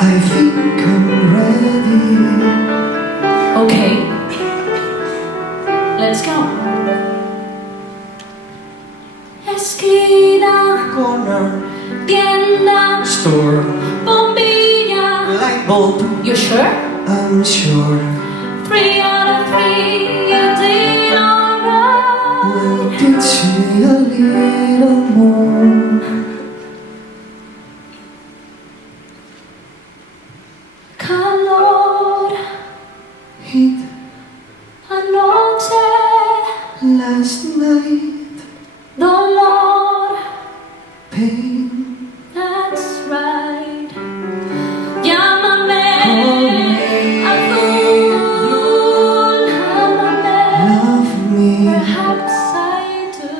I think I'm ready. Okay. Let's go. Esquina, Corner, tienda, store, bombilla. light bulb. You sure? I'm sure. 3 out of 3, you did alright. Well, teach me a little more. Calor, Heat anoche, last night, dolor, pain. that's right. Llámame, azul, llámame, Love me. perhaps I do.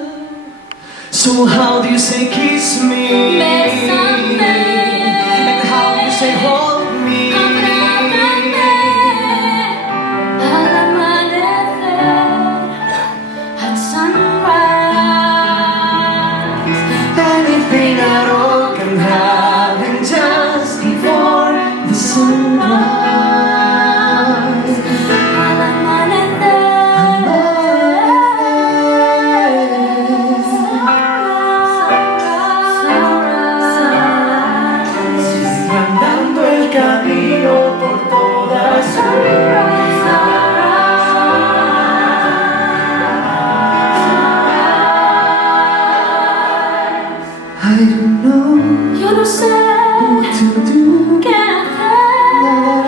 So how do you say kiss me? Bésame, And how do you say hold me? abrázame, al amanecer, at sunrise. Anything at all can happen just before the sunrise. Al amanecer, Andando el camino por todas I don't know yo no sé what to do. qué hacer.